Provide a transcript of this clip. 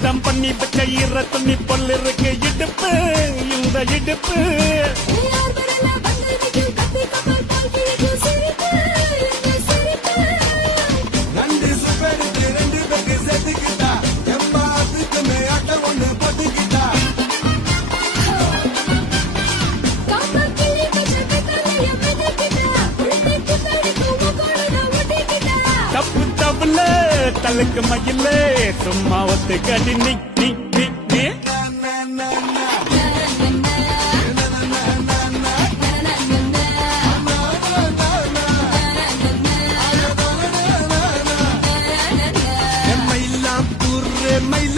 ஈரம் பண்ணி வச்ச ஈர துணி பொல் இருக்கு இடுப்பு இந்த இடுப்பு நண்டு சுப்பருக்கு 2 பேருக்கு சேர்த்துக்கிட்டா எம்மாத்துக்கு மேட்ட ஒண்ணு போட்டுக்கிட்டா தப்பு தப்புல தலுக்கு மயில சும்மா ஒத்து கடி நீ நீ நீ நீ மயிலாம் தூர்றே மயில